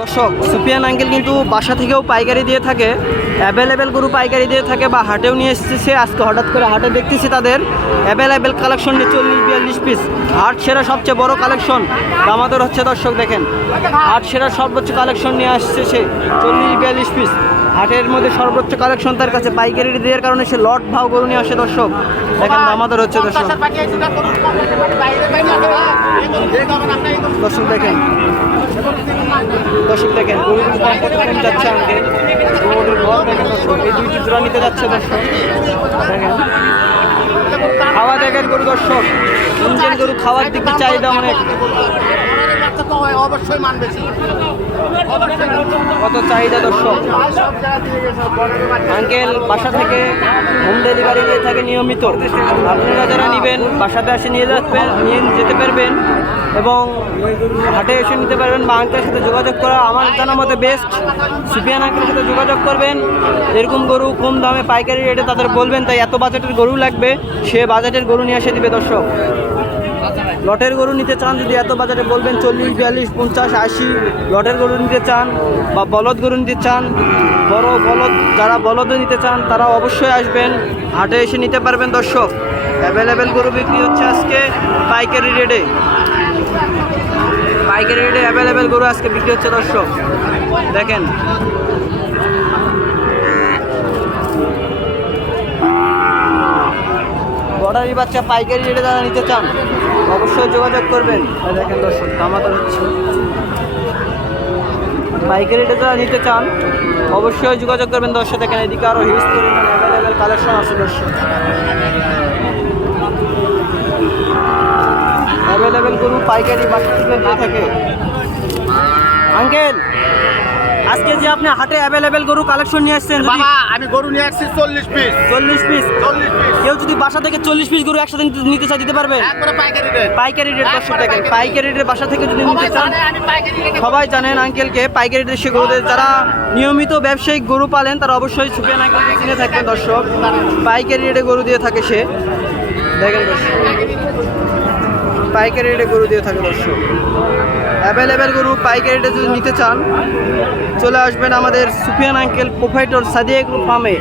দর্শক সুপিয়ান আঙ্কেল কিন্তু বাসা থেকেও পাইকারি দিয়ে থাকে অ্যাভেলেবেল গরু পাইকারি দিয়ে থাকে বা হাটেও নিয়ে এসেছে। আজকে হঠাৎ করে হাটে দেখতেছি তাদের অ্যাভেলেবেল কালেকশন নিয়ে চল্লিশ, বিয়াল্লিশ পিস হাট সেরা সবচেয়ে বড় কালেকশন আমাদের হচ্ছে দর্শক দেখেন, হাট সেরা সর্বোচ্চ কালেকশন নিয়ে আসছে সে চল্লিশ, বিয়াল্লিশ পিস হাটের মধ্যে সর্বোচ্চ কালেকশন তার কাছে পাইকারি দেওয়ার কারণে সে লট ভাও গরু নিয়ে আসে দর্শক। দেখেন আমাদের হচ্ছে দর্শক। দর্শক দেখেন। দর্শক দেখেন গরুর দাম কত কম যাচ্ছে আমাকে। গরুর ঘর দেখেন দর্শক এই দুইটি জোড়া নিতে যাচ্ছে দর্শক। দেখেন। খাওয়া দেখেন গরু দর্শক। ইন্ডিয়ান গরু খাওয়ার দিকে চাহিদা অনেক। অবশ্যই মান বেশি। কত চাহিদা দর্শক? আঙ্কেল, বাসা থেকে হোম ডেলিভারি দিয়ে থাকে নিয়মিত। আপনারা যারা নেবেন, বাসাতে এসে নিয়ে যাবেন নিয়ে যেতে পারবেন এবং হাটে এসে নিতে পারবেন বা আঙ্কেলের সাথে যোগাযোগ করা আমার জানা মতে বেস্ট সুপিয়ান আঙ্কেলের সাথে যোগাযোগ করবেন। এরকম গরু কম দামে পাইকারি রেটে তাদের বলবেন, তাই এত বাজেটের গরু লাগবে, সে বাজেটের গরু নিয়ে এসে দিবে দর্শক। লটের গরু নিতে চান, যদি এত বাজারে বলবেন চল্লিশ, বিয়াল্লিশ, পঞ্চাশ, আশি, লটের গরু নিতে চান বা বলদ গরু নিতে চান, বড় বলদ, যারা বলদও নিতে চান তারা অবশ্যই আসবেন, হাটে এসে নিতে পারবেন দর্শক। অ্যাভেলেবেল গরু বিক্রি হচ্ছে আজকে পাইকারি রেটে। পাইকারি রেটে অ্যাভেলেবেল গরু আজকে বিক্রি হচ্ছে দর্শক। দেখেন। বর্ডারি বাচ্চা পাইকারি রেটে যারা নিতে চান, অবশ্যই যোগাযোগ করবেন। দেখেন দর্শক দামাদার হচ্ছে। পাইকারি রেটে যারা নিতে চান, অবশ্যই যোগাযোগ করবেন দর্শক। দেখেন, এদিকে আরও হিউজ পরিমাণ অ্যাভেলেবেল কালেকশন আছে দর্শক। অ্যাভেলেবেল গরু পাইকারি বাসা থেকে থাকে। আঙ্কেল! আজকে যে আপনি হাটে অ্যাভেলেবেল গরু কালেকশন নিয়ে আসছেন বাবা আমি গরু নিয়ে আসছি চল্লিশ পিস চল্লিশ পিস চল্লিশ পিস কেউ যদি বাসা থেকে চল্লিশ পিস গরু একসাথে নিতে- চায় দিতে পারবে? একবারে পাইকারি রেট পাইকারি রেট দর্শক দেখেন পাইকারি। রেটের বাসা থেকে যদি নিতে চান জানে আমি পাইকারি রেটে সবাই জানেন আঙ্কেলকে পাইকারি রেটে সে গরুদের যারা নিয়মিত ব্যবসায়িক গরু পালেন তারা অবশ্যই সুপিয়ান আঙ্কেলকে কিনে থাকবেন দর্শক। পাইকারি রেটে গরু দিয়ে থাকে সে। দেখেন দর্শক। পাইকারি রেটে গরু দিয়ে থাকে দর্শক। অ্যাভেলেবেল গরু পাইকারিটা রেটে যদি নিতে চান, চলে আসবেন আমাদের Sufiyan uncle proprietor Sadia group ফার্মে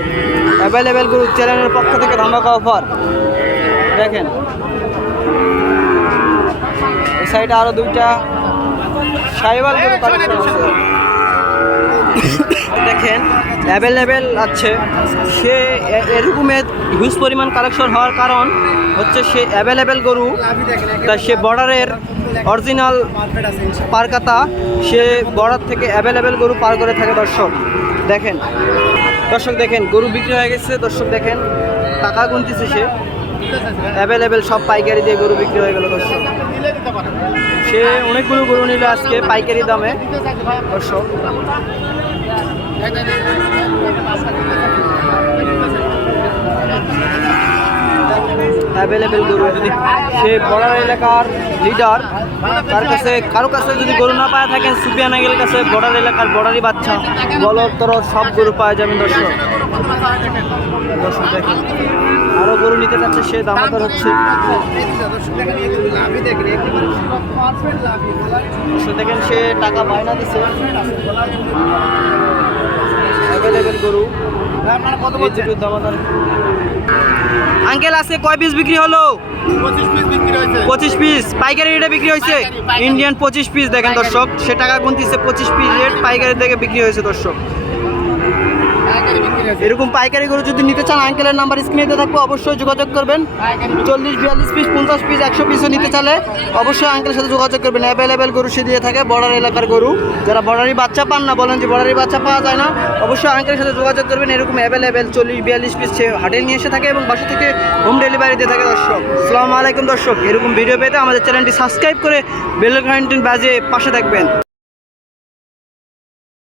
অ্যাভেলেবেল গরু চ্যানেলের পক্ষ থেকে ধামাকা অফার দেখেন। এই সাইডে আরও দুইটা সাইবাল গরু কালেকশন আছে। দেখেন অ্যাভেলেবেল আছে। সে এরকমের হিউজ পরিমাণ কালেকশন হওয়ার কারণ হচ্ছে সে অ্যাভেলেবেল গরু, তা সে বর্ডারের অরিজিনাল পারকাতা সে বর্ডার থেকে অ্যাভেলেবেল গরু পার করে থাকে দর্শক। দেখেন দর্শক দেখেন, গরু বিক্রি হয়ে গেছে, দর্শক দেখেন, টাকা গুনতেছে সে। অ্যাভেলেবেল সব পাইকারি দিয়ে গরু বিক্রি হয়ে গেল দর্শক। সে অনেকগুলো গরু নিল আজকে পাইকারি দামে। দর্শক। অ্যাভেলেবেল গরু। যদি সে বর্ডার এলাকার লিডার তার কাছে কারও কাছে যদি গরু না পায় থাকেন সুপিয়ান আঙ্গেল কাছে বর্ডার এলাকার বর্ডারি বাচ্চা বলদ তর সব গরু পাওয়া যাবেন দর্শক দর্শক দেখেন আরও গরু নিতে চাচ্ছে সে দামাদার হচ্ছে। দেখেন সে টাকা বায়না দিছে। অ্যাভেলেবেল গরু। দামাদার। আঙ্কেল আজকে কয় পিস বিক্রি হলো? পঁচিশ পিস পাইকারি রেটে বিক্রি হয়েছে। ইন্ডিয়ান পঁচিশ পিস দেখেন দর্শক সে টাকা গুনতিছে পঁচিশ পিস রেট পাইকারি থেকে বিক্রি হয়েছে দর্শক। এরকম পাইকারি গরু যদি নিতে চান আঙ্কেলের নাম্বার স্ক্রিনে দিয়ে থাকব, অবশ্যই যোগাযোগ করবেন। চল্লিশ, বিয়াল্লিশ পিস পঞ্চাশ পিস একশো পিসও নিতে চাইলে অবশ্যই আঙ্কেলের সাথে যোগাযোগ করবেন। অ্যাভেলেবেল গরু সে দিয়ে থাকে বর্ডার এলাকার গরু। যারা বর্ডারি বাচ্চা পান না, বলেন যে বর্ডারি বাচ্চা পাওয়া যায় না, অবশ্যই আঙ্কেলের সাথে যোগাযোগ করবেন। এরকম অ্যাভেলেবেল চল্লিশ, বিয়াল্লিশ পিস সে হাটে নিয়ে এসে থাকে এবং বাসা থেকে হোম ডেলিভারি দিয়ে থাকে দর্শক। আসসালামু আলাইকুম দর্শক। এরকম ভিডিও পেতে আমাদের চ্যানেলটি সাবস্ক্রাইব করে বেল ঘন্টিন বাজে পাশে থাকবেন।